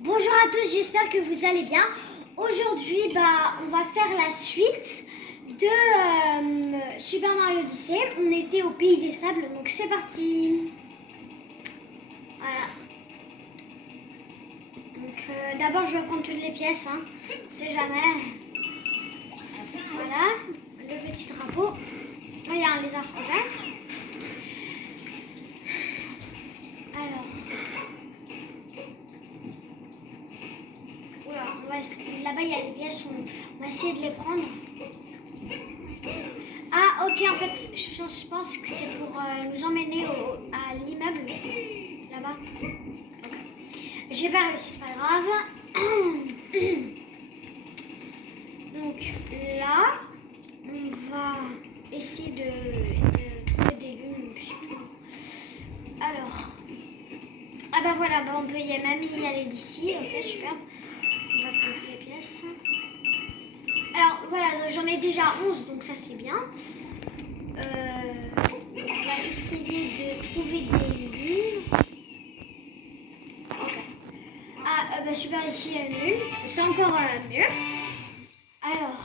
Bonjour à tous, j'espère que vous allez bien. Aujourd'hui, on va faire la suite de Super Mario Odyssey. On était au Pays des Sables, donc c'est parti. Voilà. Donc d'abord, je vais prendre toutes les pièces, hein. On sait jamais. Voilà, le petit drapeau. Oh, il y a un lézard. Okay. Alors. Là-bas, il y a des pièces, on va essayer de les prendre. Ah, ok, en fait, je pense que c'est pour nous emmener à l'immeuble, là-bas. J'ai pas réussi, c'est pas grave. Donc là, on va essayer de trouver des lunes. Alors, ah bah voilà, on peut même y aller d'ici, ok, super. On va prendre toutes les pièces. Alors voilà, j'en ai déjà 11, donc ça c'est bien. On va essayer de trouver des lunes. Okay. Ah bah super, ici il y a une lune. C'est encore mieux. Alors,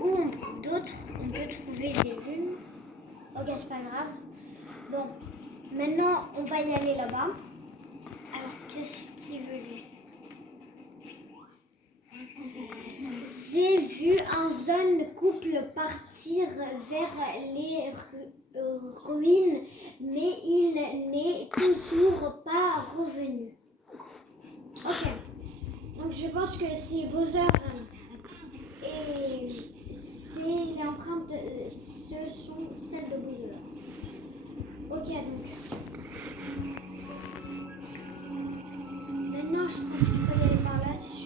où d'autres on peut trouver des lunes. Ok, c'est pas grave. Bon, maintenant on va y aller là-bas. Alors, qu'est-ce qu'il veut lui? J'ai vu un jeune couple partir vers les ruines, mais il n'est toujours pas revenu. Ok, donc je pense que c'est Bowser et les empreintes, ce sont celles de Bowser. Ok, donc maintenant je pense qu'il faut y aller par là, c'est sûr.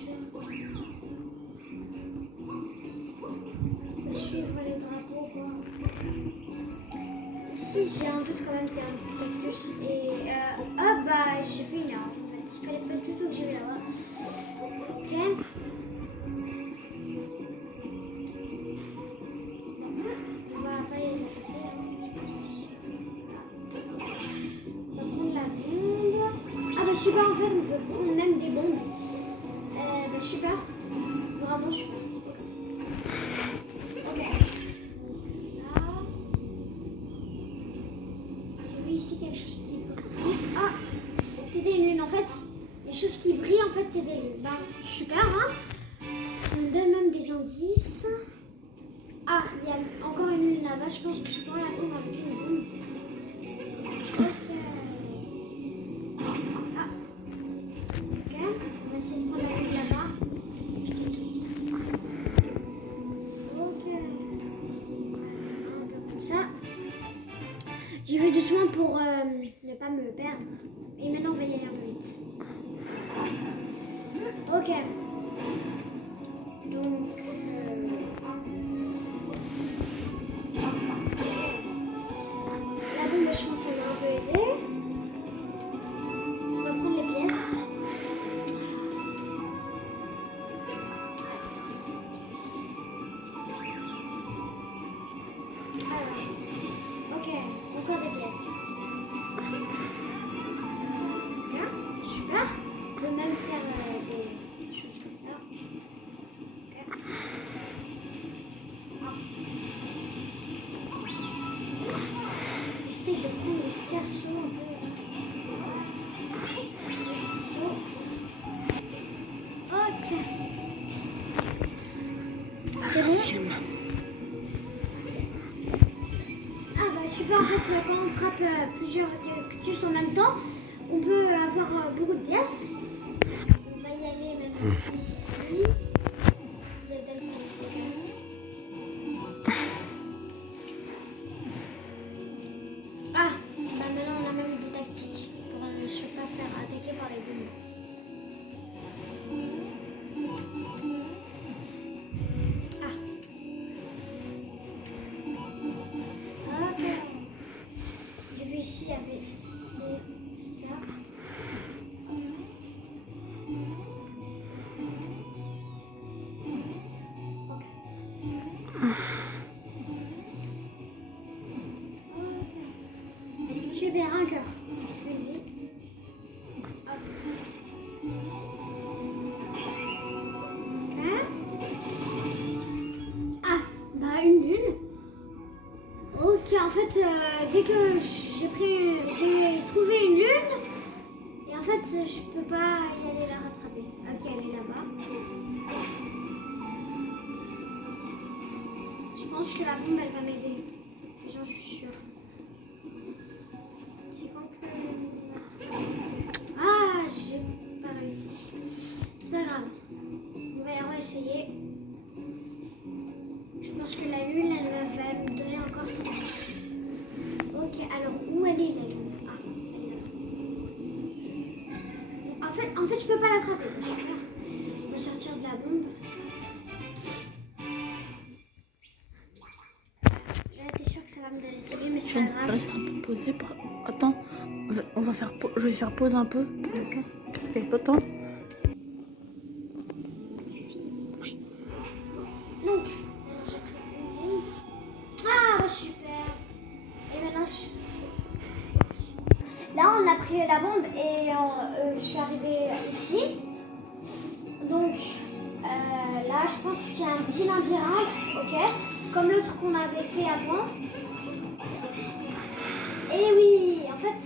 Suivre les drapeaux, quoi. Ici, j'ai un doute quand même qu'il y a un petit cactus. Et ah bah, j'ai vu une arbre en fait. Il fallait pas du tout que j'aille là-bas. Ok. On va pas y aller. On va prendre la bombe. Ah bah super, en fait, on peut prendre même des bombes. Bah super. Vraiment super. Ici quelque chose qui brille. Ah, c'était une lune en fait. Les choses qui brillent en fait c'est des lunes. Bah, super hein. Ça me donne même des indices. Ah, il y a encore une lune là-bas. Je pense que je pourrais la prendre avec une bombe. Ok. Ah. Ok. On va essayer de prendre la lune là-bas. C'est tout. Ok. Un peu comme ça. J'y vais doucement pour ne pas me perdre. Et maintenant, on va y aller un peu vite. Ok. Donc... la bombe, je pense qu'elle va un peu aider. On va prendre les pièces. Alors, ok, encore des pièces. Bien, super. On peut même faire des choses comme ça. Okay. J'essaie de prendre les cerceaux un peu. Les cerceaux. Ok. C'est bon. Ah bah super, en fait quand on frappe plusieurs cactus en même temps, on peut avoir beaucoup de pièces. On va y aller maintenant ici. Vous êtes d'accord? Ah, bah maintenant on a même des tactiques pour ne se pas faire attaquer par les bombes. Ah. Ok. J'ai vu ici, il y avait ça. Je vais bien un cœur. pas y aller la rattraper. Ok, elle est là-bas. Je pense que la bombe, elle va m'aider. J'en suis sûre. C'est quand que... Ah, j'ai pas réussi. C'est pas grave. On va essayer. Je pense que la lune, elle va me donner encore 6. Ok, alors où elle est la lune? Ah, elle est là. En fait, je peux pas l'attraper. On va sortir de la bombe. J'ai été sûre que ça va me donner 6 mais c'est pas grave. Reste un peu posé. Attends, je vais faire pause un peu. Quelques temps. Donc, ah, super. Et maintenant, là, on a pris la bombe et je suis arrivée ici. Donc, là, je pense qu'il y a un petit labyrinthe, ok, comme l'autre qu'on avait fait avant. Et oui, en fait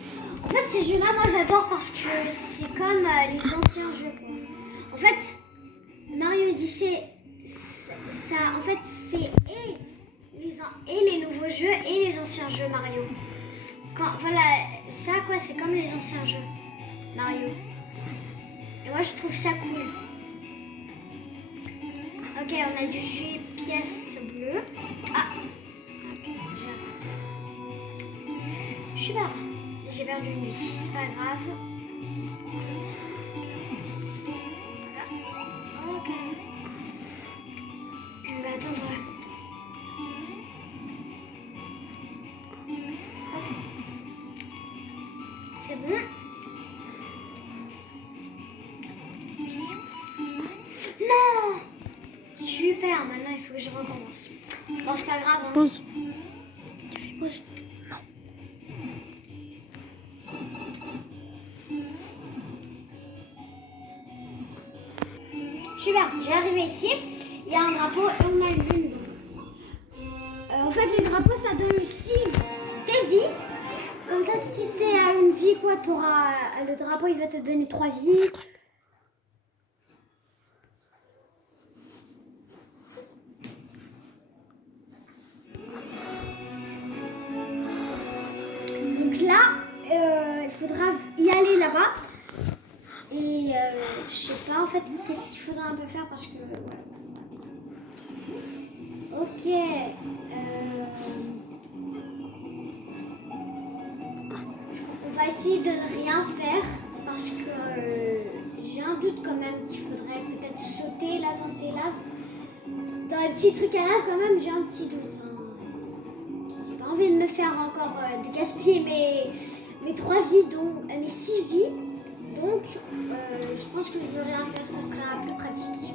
ces jeux-là, moi, j'adore parce que c'est comme les anciens jeux. En fait, Mario Odyssey, ça, en fait, c'est et les nouveaux jeux et les anciens jeux Mario. Voilà, ça quoi, c'est comme les anciens jeux Mario. Et moi je trouve ça cool. Ok, on a du jus pièce bleue. Ah, je suis là. J'ai perdu une vie, c'est pas grave. Voilà. Ok. On va attendre. C'est bon. Non! Super, maintenant il faut que je recommence. Bon, c'est pas grave. Hein. Pause. Tu fais pause? Non. Super, j'ai arrivé ici. Il y a un drapeau et on a une lune. En fait, les drapeaux, ça donne aussi des vies. Comme ça, si tu es à une vie, quoi, le drapeau, il va te donner 3 vies. Donc là, il faudra y aller là-bas. Et je sais pas, en fait, qu'est-ce qu'il faudra un peu faire parce que... Ouais. Ok. On va essayer de ne rien faire parce que j'ai un doute quand même qu'il faudrait peut-être sauter là dans ces laves. Dans les petits trucs à lave quand même, j'ai un petit doute. Hein. J'ai pas envie de me faire encore de gaspiller mes 3 vies, dont mes 6 vies. Donc je pense que je veux rien faire, ça sera plus pratique.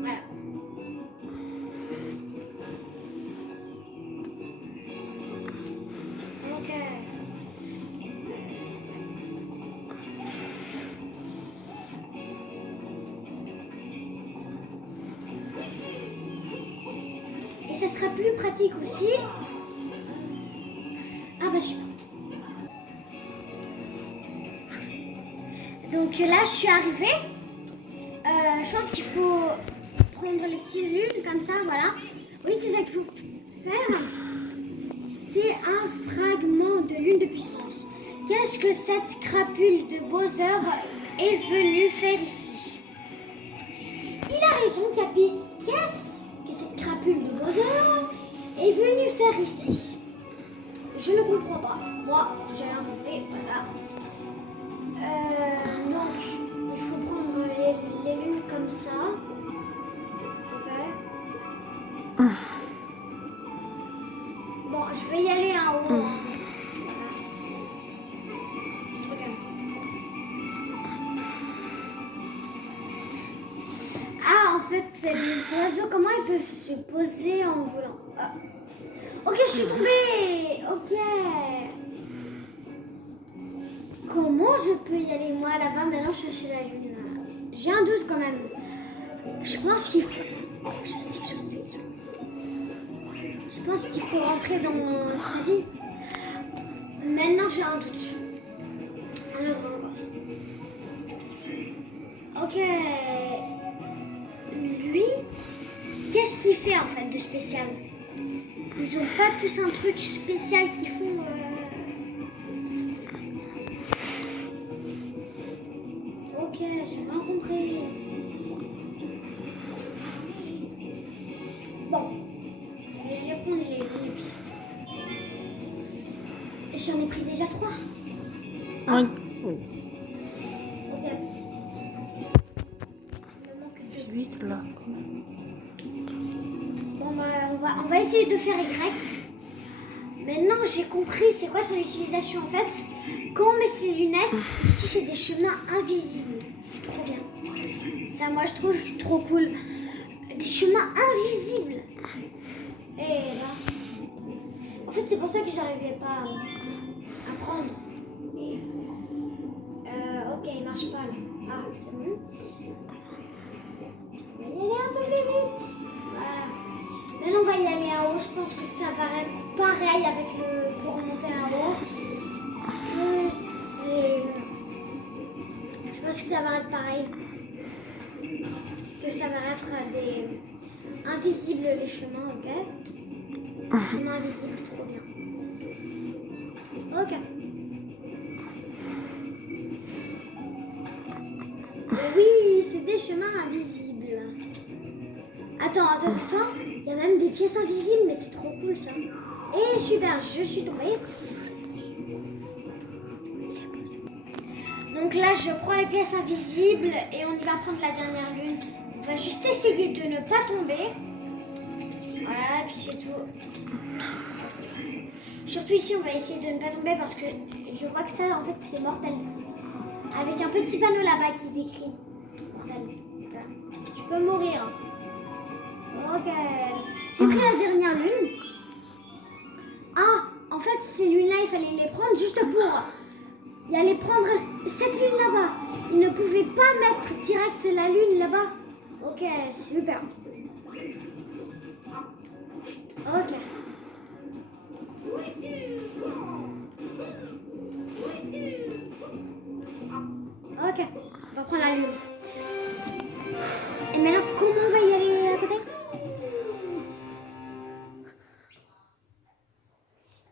Voilà. Donc et ça sera plus pratique aussi. Ah bah super. Donc là je suis arrivée. Je pense qu'il faut prendre les petites lunes comme ça, voilà. Oui, c'est ça qu'il faut faire. C'est un fragment de lune de puissance. Qu'est-ce que cette crapule de Bowser est venue faire ici? Il a raison, Capi. Qu'est-ce que cette crapule de Bowser est venue faire ici? Je ne comprends pas. Moi, j'ai rien compris. Voilà. Donc, il faut prendre les lunes comme ça. Ok. Bon, je vais y aller en haut. Voilà. Ah, en fait, les oiseaux, comment ils peuvent se poser en volant? Ah. Ok, je suis tombée. Ok. Comment je peux y aller moi là-bas maintenant chercher la lune? J'ai un doute quand même. Je pense qu'il faut... Je sais. Je pense qu'il faut rentrer dans sa vie. Maintenant j'ai un doute. Alors on va voir. Ok. Lui, qu'est-ce qu'il fait en fait de spécial? Ils ont pas tous un truc spécial qu'ils font. Ok, j'ai bien compris. Bon, je vais prendre les bonus. J'en ai pris déjà 3. Ouais. Ok. Il me manque 2. 8 là. Bon, bah, on va essayer de faire Y. Maintenant, j'ai compris c'est quoi son utilisation en fait. Quand on met ses lunettes, ici c'est des chemins invisibles. C'est trop bien. Ça, moi je trouve trop cool. Des chemins invisibles. Et là. En fait, c'est pour ça que j'arrivais pas à prendre. Et, ok, il marche pas là. Ah, c'est bon. On va y aller un peu plus vite. Voilà. Maintenant, on va y aller en haut. Je pense que ça va être pareil avec le pour remonter en haut. Je pense que ça va être pareil. Que ça va être des invisibles les chemins, ok? Chemins invisibles, trop bien. Ok. Oui, c'est des chemins invisibles. Attends. Il y a même des pièces invisibles, mais c'est trop cool ça. Et super, je suis tombée. Donc là, je prends les pièces invisibles et on y va prendre la dernière lune. On va juste essayer de ne pas tomber. Voilà, et puis c'est tout. Surtout ici, on va essayer de ne pas tomber parce que je vois que ça, en fait, c'est mortel. Avec un petit panneau là-bas qu'ils écrivent. Mortel. Voilà. Tu peux mourir. Ok. J'ai pris la dernière lune. Ah, en fait, ces lunes-là, il fallait les prendre juste pour y aller prendre cette lune là-bas. Ils ne pouvaient pas mettre direct la lune là-bas. Ok, super. Ok. Ok, on va prendre la lune. Et maintenant, comment on va y aller à côté?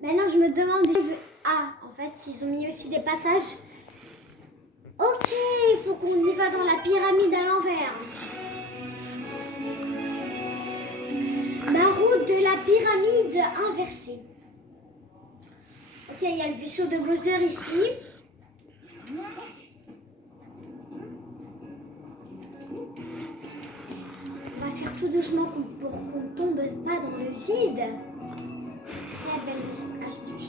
Maintenant, je me demande... Ah, en fait, ils ont mis aussi des passages. Ok, il faut qu'on y va dans la pyramide à l'envers. La route de la pyramide inversée. Ok, il y a le vaisseau de Bowser ici. On va faire tout doucement pour qu'on ne tombe pas dans le vide. Très belle astuce.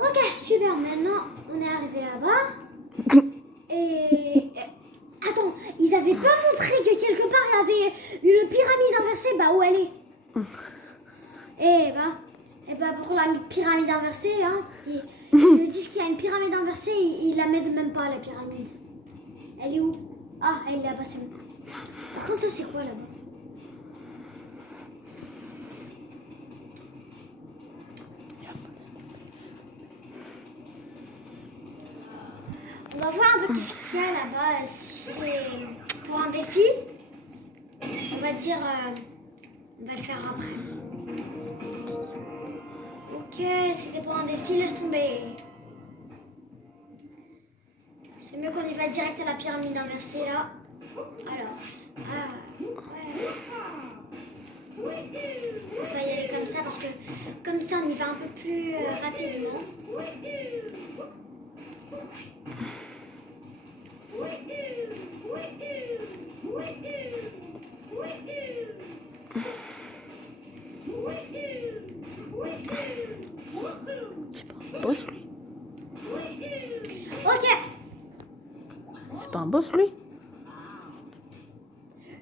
Ok, super. Maintenant, on est arrivé là-bas. Et... Attends, ils avaient pas montré que quelque part, il y avait une pyramide inversée. Bah, où elle est? Et bah, pour la pyramide inversée, hein, ils me disent qu'il y a une pyramide inversée, ils la mettent même pas, la pyramide. Elle est où? Ah, elle est là-bas, c'est bon. Par contre, ça, c'est quoi là-bas? On va voir un peu qu'est-ce qu'il y a là-bas. Si c'est pour un défi, on va dire, on va le faire après. Ok, c'était pour un défi, laisse tomber. C'est mieux qu'on y va direct à la pyramide inversée là. Alors, ouais. On va y aller comme ça parce que comme ça on y va un peu plus rapidement. C'est pas un boss lui. Ok. C'est pas un boss lui.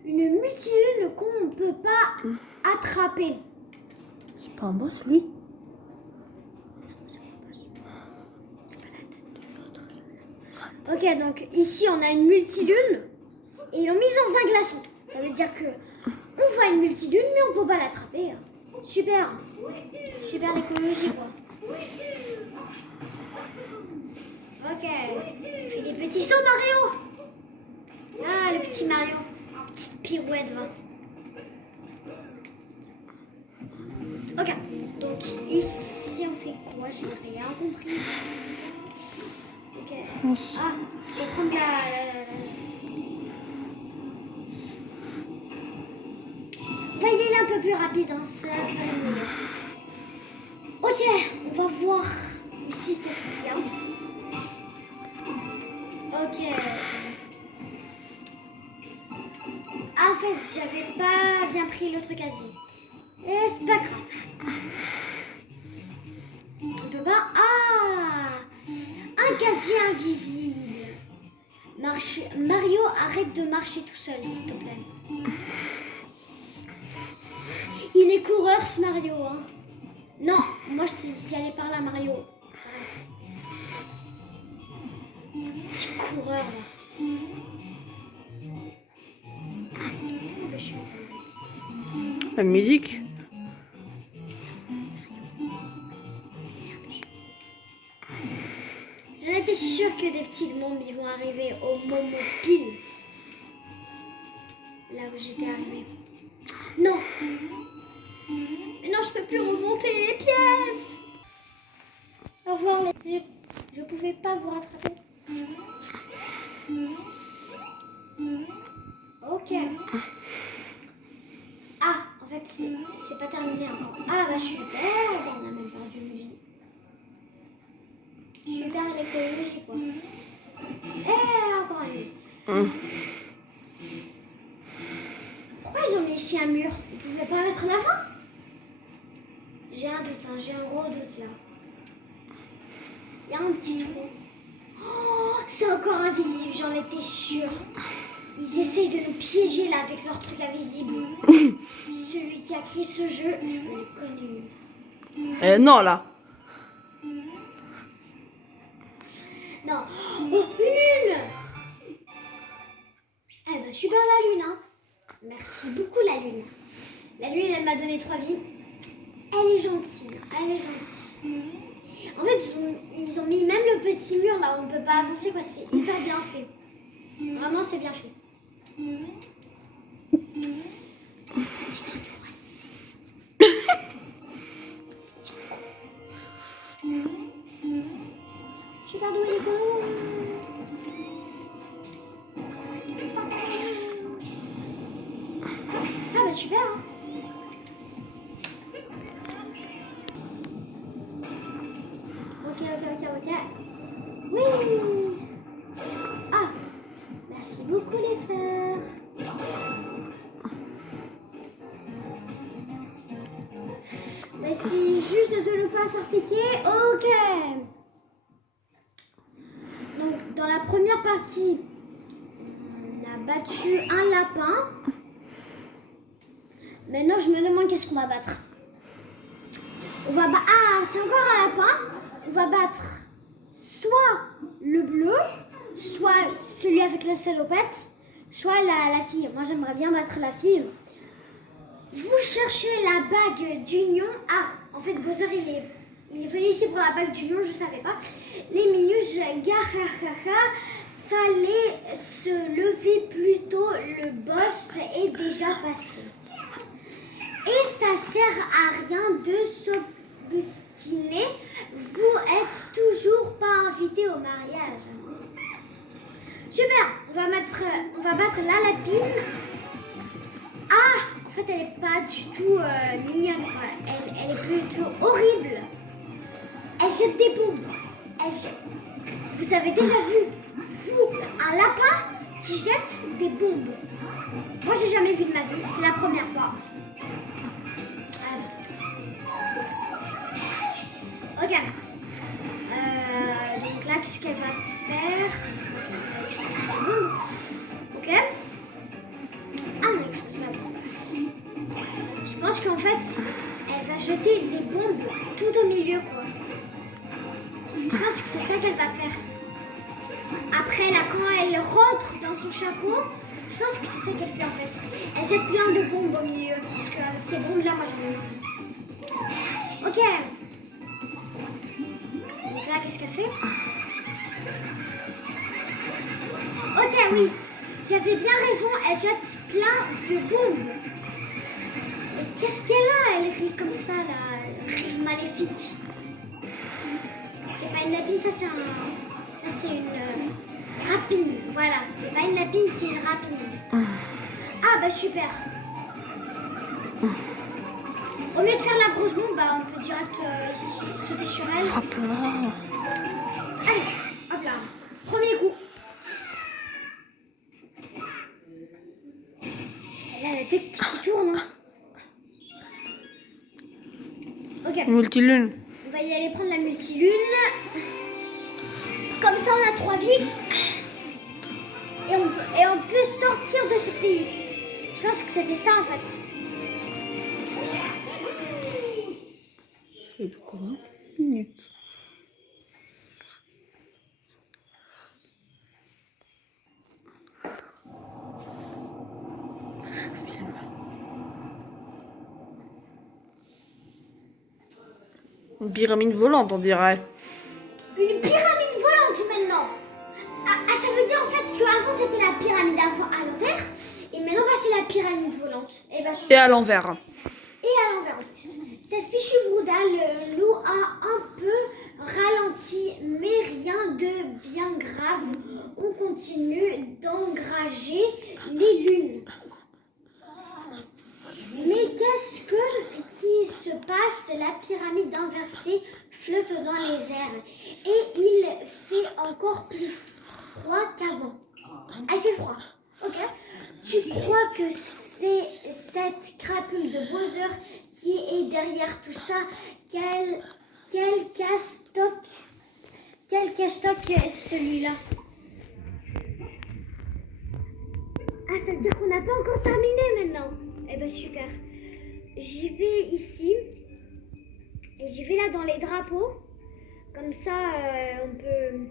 Une multilune qu'on ne peut pas attraper. C'est pas un boss lui. Ok, donc ici on a une multilune et ils l'ont mise dans un glaçon. Ça veut dire que on voit une multilune mais on peut pas l'attraper. Super. Super l'écologie quoi. Ok. Fais des petits sauts, Mario. Ah, le petit Mario. Petite pirouette, va. Ok. Donc, ici, on fait quoi? J'ai rien compris. Ok. Ah, faut prendre on va y aller un peu plus rapide, hein. Ça va faire mieux. Ok, on va voir ici qu'est-ce qu'il y a. Ok. Ah, en fait, j'avais pas bien pris l'autre casier. Et c'est pas grave. On peut pas. Ah, un casier invisible. Mario, arrête de marcher tout seul, s'il te plaît. Il est coureur, ce Mario. Hein. Non, moi je te dis aller par là, Mario. Arrête. C'est coureur, là. La musique. J'en étais sûre que des petites bombes ils vont arriver au moment pile. Là où j'étais arrivée. Non. Mais non, je peux plus remonter les pièces. Au revoir, je pouvais pas vous rattraper. Ok. Ah, en fait, c'est pas terminé encore. Ah, bah super, on a même perdu une vie. Super l'écologie, quoi. Et encore une vie. Pourquoi ils ont mis ici un mur? Ils pouvaient pas mettre l'avant? J'ai un doute, hein, j'ai un gros doute là. Il y a un petit trou. Oh, c'est encore invisible, j'en étais sûre. Ils essayent de nous piéger là avec leur truc invisible. Celui qui a créé ce jeu, je le connais. Non, là. Non. Oh, une lune. Eh ben, super la lune, hein. Merci beaucoup la lune. La lune, elle m'a donné 3 vies. Elle est gentille, elle est gentille. En fait, ils ont mis même le petit mur là où on ne peut pas avancer, quoi. C'est hyper bien fait. Vraiment, c'est bien fait. Super doué, les cons. Ah bah super, hein. Ok. Oui. Ah, merci beaucoup les frères. Merci juste de ne pas faire piquer. Ok. Donc dans la première partie, on a battu un lapin. Maintenant je me demande qu'est-ce qu'on va battre. On va battre. Ah, c'est encore un lapin. On va battre soit le bleu, soit celui avec la salopette, soit la fille. Moi j'aimerais bien battre la fille. Vous cherchez la bague d'union. Ah, en fait Bowser il est venu ici pour la bague d'union, je savais pas. Les minus, fallait se lever plus tôt, le boss est déjà passé. Et ça sert à rien de s'obstiner, vous êtes toujours pas invité au mariage. Super, on va battre la lapine. Ah, en fait elle est pas du tout mignonne, quoi. Elle est plutôt horrible. Elle jette des bombes. Vous avez déjà vu, vous, un lapin qui jette des bombes? Moi j'ai jamais vu de ma vie, c'est la première fois. Ok. Donc là, qu'est-ce qu'elle va faire? Ok. Ah, on explose la bombe. Je pense qu'en fait, elle va jeter des bombes tout au milieu, quoi. Je pense que c'est ça qu'elle va faire. Après, là, quand elle rentre dans son chapeau, je pense que c'est ça qu'elle fait, en fait. Elle jette plein de bombes au milieu. Parce qu'avec ces bombes-là, moi, je veux. Ok. Donc là, qu'est-ce qu'elle fait? oui, j'avais bien raison, elle jette plein de bombes. Mais qu'est-ce qu'elle a? Elle rit comme ça, là, elle rit maléfique. C'est pas une lapine, ça c'est une rapine. Voilà, c'est pas une lapine, c'est une rapine. Ah bah super. Au lieu de faire la grosse bombe, bah, on peut direct sauter sur elle. Frappe-la. Allez, hop là. Premier coup. Elle a la tête qui tourne. Hein. Ok. Multilune. On va y aller prendre la multilune. Comme ça, on a 3 vies. Et on peut sortir de ce pays. Je pense que c'était ça en fait. Ça fait combien de minutes? Une pyramide volante, on dirait. Une pyramide volante maintenant. Ça veut dire en fait qu'avant c'était la pyramide à l'envers. Et maintenant bah, c'est la pyramide volante. Et, bah, Et à l'envers. Et à l'envers en plus. Cette fichue Bouddha, le loup a un peu ralenti, mais rien de bien grave. On continue d'engrager les lunes. Mais qu'est-ce qui se passe? La pyramide inversée flotte dans les airs et il fait encore plus froid qu'avant. Elle fait froid, ok? Tu crois que c'est cette crapule de Bowser qui est derrière tout ça? Quel casse-toc celui-là? Ah, ça veut dire qu'on n'a pas encore terminé maintenant. Eh ben super. J'y vais ici. Et j'y vais là dans les drapeaux. Comme ça, on peut...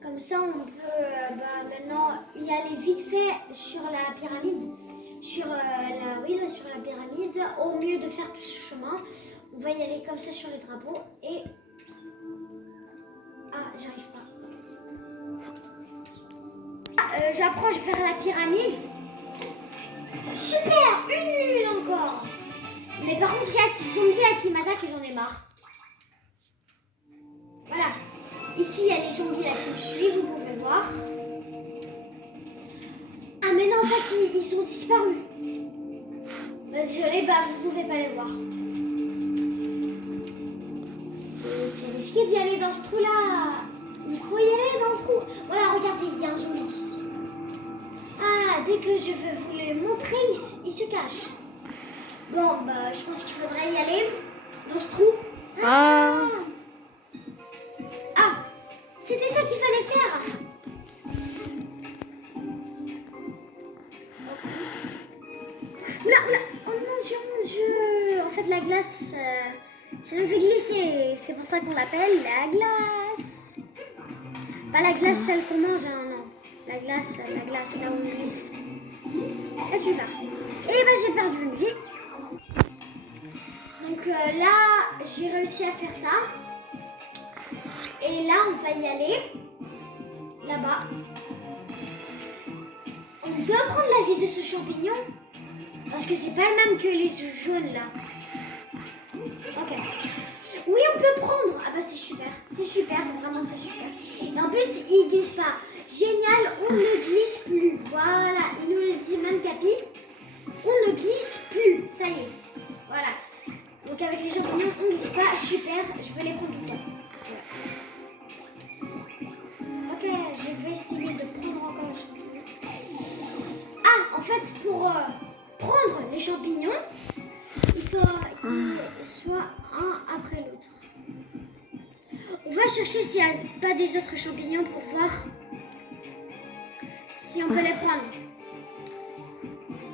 Comme ça, on peut maintenant y aller vite fait sur la pyramide. Sur la pyramide. Au mieux de faire tout ce chemin, on va y aller comme ça sur les drapeaux. Et... Ah, j'arrive pas. J'approche vers la pyramide. Super, une lune encore. Mais par contre, il y a ces zombies là qui m'attaquent et j'en ai marre. Voilà. Ici, il y a les zombies là qui me suivent, vous pouvez voir. Ah, mais non, en fait, ils sont disparus. Bah, désolé, vous pouvez pas les voir. C'est risqué d'y aller dans ce trou là. Il faut y aller dans le trou. Voilà, regardez, il y a un zombie ici. Ah, dès que je veux vous le montrer, il se cache. Bon, bah, je pense qu'il faudrait y aller dans ce trou. Ah, c'était ça qu'il fallait faire. Oula, oh mon Dieu. En fait, la glace, ça nous fait glisser. C'est pour ça qu'on l'appelle la glace. Pas la glace celle qu'on mange, hein, non. La glace, là où on glisse. Ah, super. Et ben j'ai perdu une vie. Donc là, j'ai réussi à faire ça. Et là, on va y aller. Là-bas. On peut prendre la vie de ce champignon. Parce que c'est pas le même que les jaunes là. Ok. Oui, on peut prendre. Ah bah c'est super. C'est super, vraiment c'est super. Et en plus, il glisse pas. Génial, on ne glisse plus. Voilà, il nous le dit même Capi. On ne glisse plus. Ça y est. Voilà. Donc avec les champignons, on ne glisse pas. Super, je vais les prendre tout le temps. Ok, je vais essayer de prendre encore les champignons. Ah, en fait, pour prendre les champignons, il faut qu'ils soient un après l'autre. On va chercher s'il n'y a pas des autres champignons pour voir si on peut les prendre.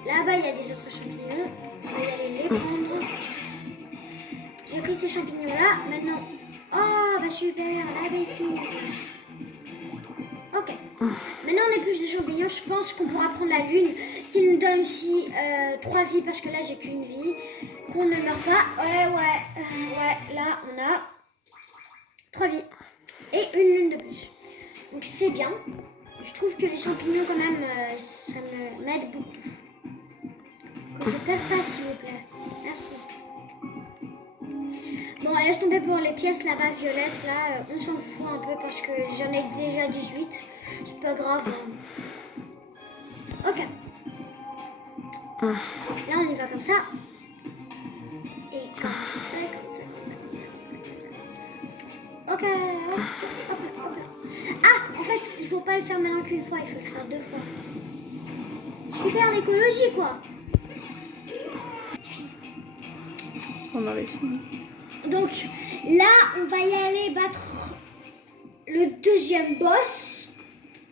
Là-bas, il y a des autres champignons. On va y aller les prendre. J'ai pris ces champignons-là. Maintenant, oh, bah super, la bêtise. Ok. Maintenant, on épluche des champignons. Je pense qu'on pourra prendre la lune qui nous donne aussi 3 vies parce que là, j'ai qu'une vie. Qu'on ne meurt pas. Ouais, là, on a 3 vies. Et une lune de plus. Donc c'est bien. Je trouve que les champignons quand même, ça m'aide beaucoup. Que je perde pas s'il vous plaît. Merci. Bon, laisse tomber pour les pièces là-bas violettes. Là, on s'en fout un peu parce que j'en ai déjà 18. C'est pas grave. Ok. Là, on y va comme ça. Et comme ça, comme ça. Ok. Hop, hop. Ah, en fait, il faut pas le faire maintenant qu'une fois, il faut le faire 2 fois. Super l'écologie, quoi. On avait fini. Donc, là, on va y aller battre le deuxième boss.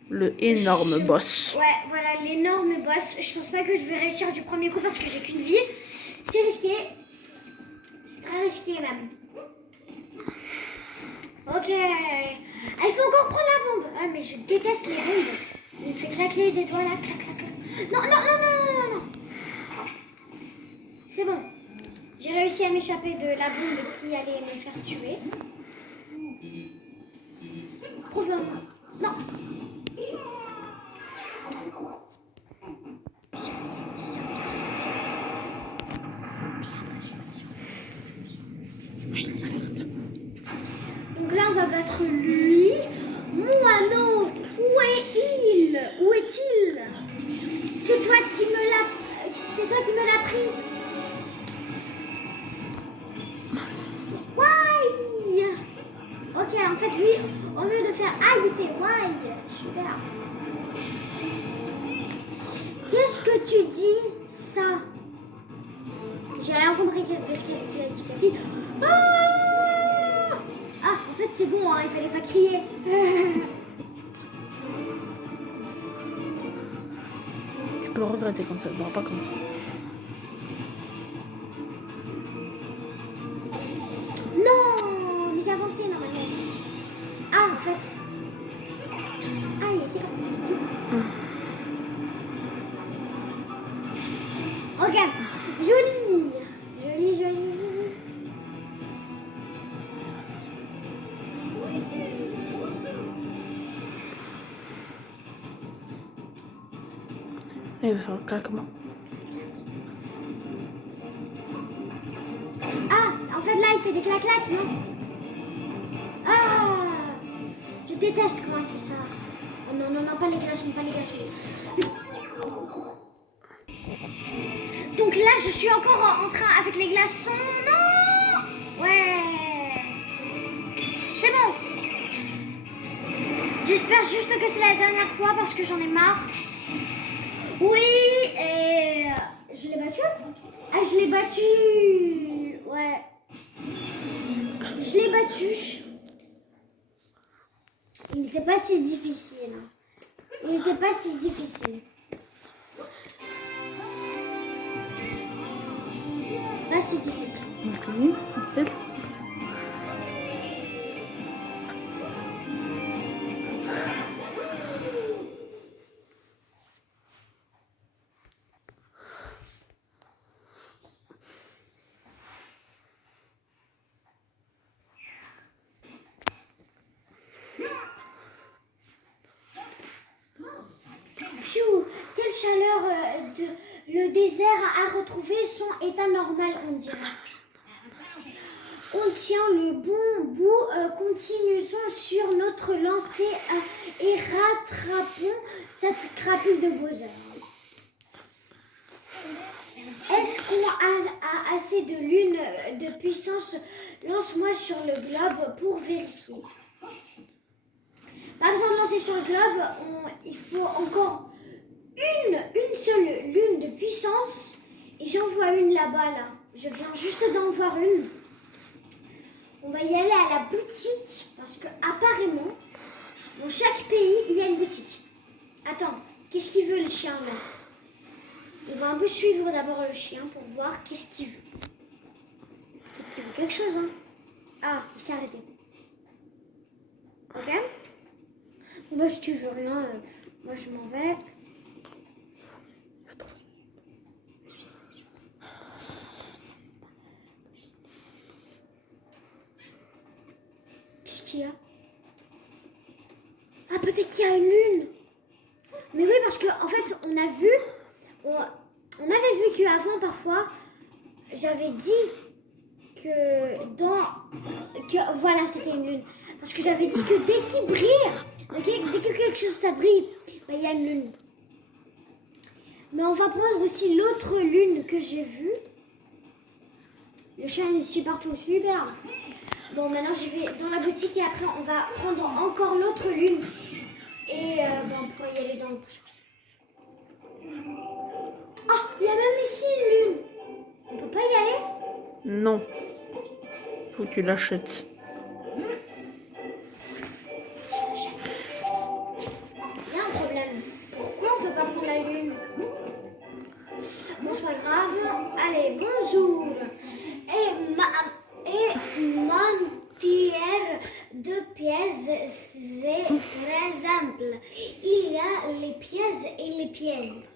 Le énorme boss. Ouais, voilà, l'énorme boss. Je pense pas que je vais réussir du premier coup parce que j'ai qu'une vie. C'est risqué. C'est très risqué, même. Ok. Ah, il faut encore prendre la bombe. Ah, mais je déteste les bombes. Il me fait claquer des doigts là. Clac, clac, clac. Non, non, non, non, non, non, non. C'est bon. J'ai réussi à m'échapper de la bombe qui allait me faire tuer. Prouve-moi. Non. Donc là, on va battre lui. Mon anneau, où est-il? Où est-il? C'est toi qui me l'as... C'est toi qui me l'as pris. Why? Ok, en fait, lui, au lieu de faire aïe, il fait why. Super. Qu'est-ce que tu dis, ça? J'ai rien compris de ce qu'il a dit, Capi. Ah, en fait, c'est bon, hein, il fallait pas crier. Tu peux le regretter comme ça, non, pas comme ça. Non, mais j'ai avancé normalement. Ah, en fait. Allez, c'est parti. Ok, joli. Joli, joli. Et il va faire le claquement. Ah, en fait là, il fait des clac-clacs, non? Ah, je déteste comment il fait ça. Oh non, non, non, pas les glaçons, pas les glaçons. Donc là, je suis encore en train avec les glaçons. Non! Ouais. C'est bon. J'espère juste que c'est la dernière fois parce que j'en ai marre. Oui, et je l'ai battu. Ah, je l'ai battu. Ouais. Je l'ai battu. Il n'était pas si difficile. Il n'était pas si difficile. Pas si difficile. On a fini, en fait. Pfiou, quelle chaleur le désert a retrouvé son état normal, on dirait. On tient le bon bout, continuons sur notre lancée et rattrapons cette crapule de Bowser. Est-ce qu'on a assez de lune de puissance? Lance-moi sur le globe pour vérifier. Pas besoin de lancer sur le globe, il faut encore une seule lune de puissance. Et j'en vois une là-bas, là. Je viens juste d'en voir une. On va y aller à la boutique parce que apparemment, dans chaque pays, il y a une boutique. Attends, qu'est-ce qu'il veut le chien là? On va un peu suivre d'abord le chien pour voir qu'est-ce qu'il veut. Peut-être qu'il veut quelque chose, hein? Ah, il s'est arrêté. Ok? Moi, si tu veux rien, moi je m'en vais. qu'il y a? Ah, peut-être qu'il y a une lune. Mais oui, parce qu'en fait, on avait vu qu'avant, parfois, j'avais dit que voilà, c'était une lune. Parce que j'avais dit que dès qu'il brille, dès que quelque chose ça brille, il y a une lune. Mais on va prendre aussi l'autre lune que j'ai vue. Le chien il suit partout, super. Bon, maintenant je vais dans la boutique et après on va prendre encore l'autre lune. Et on pourra y aller dans le prochain. Ah, il y a même ici une lune. On peut pas y aller? Non. Faut que tu l'achètes. Il y a un problème. Pourquoi on peut pas prendre la lune? Bon, c'est pas grave. Allez, bonjour. Et mentir de pièces, c'est très simple. Il y a les pièces et les pièces.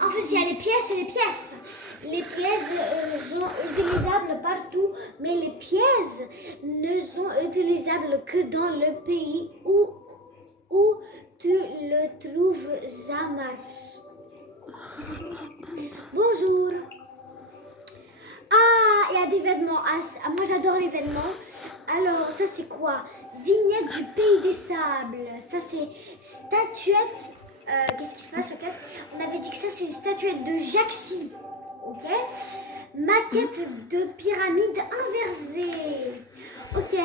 En fait, il y a les pièces et les pièces. Les pièces sont utilisables partout, mais les pièces ne sont utilisables que dans le pays où tu le trouves à masse. Bonjour. Ah, il y a des vêtements. Ah, moi, j'adore les vêtements. Alors, ça, c'est quoi? Vignette du pays des sables. Ça, c'est statuette. Qu'est-ce qui se passe, ok? On avait dit que ça, c'est une statuette de Jaxi. Ok? Maquette de pyramide inversée. Ok.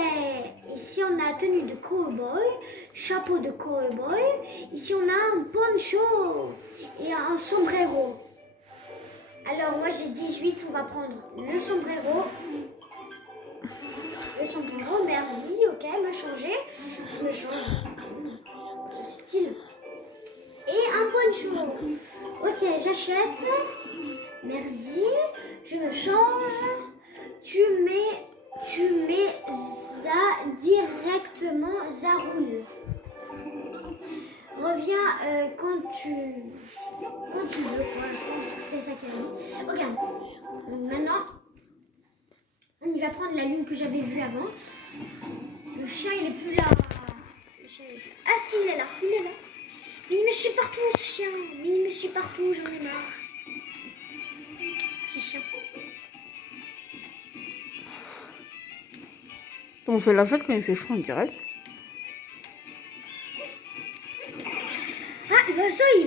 Ici, on a tenue de cowboy. Chapeau de cowboy. Ici, on a un poncho. Et un sombrero. Alors, moi, j'ai 18. On va prendre le sombrero. Le sombrero, merci. Ok, me changer. Je me change. Ce style. Et un poncho. Ok, j'achète. Merci. Je me change. Tu mets ça directement à roule. Reviens quand tu veux. Quoi. Je pense que c'est ça qu'elle a dit. Regarde. Maintenant, on y va prendre la lune que j'avais vue avant. Le chien, il est plus là. Le chien, il est plus... Ah si, il est là. Il est là. Mais il me suit partout, ce chien. Mais il me suit partout, j'en ai marre. Petit chien. On fait la fête quand il fait chaud en direct. Ah, l'oiseau, il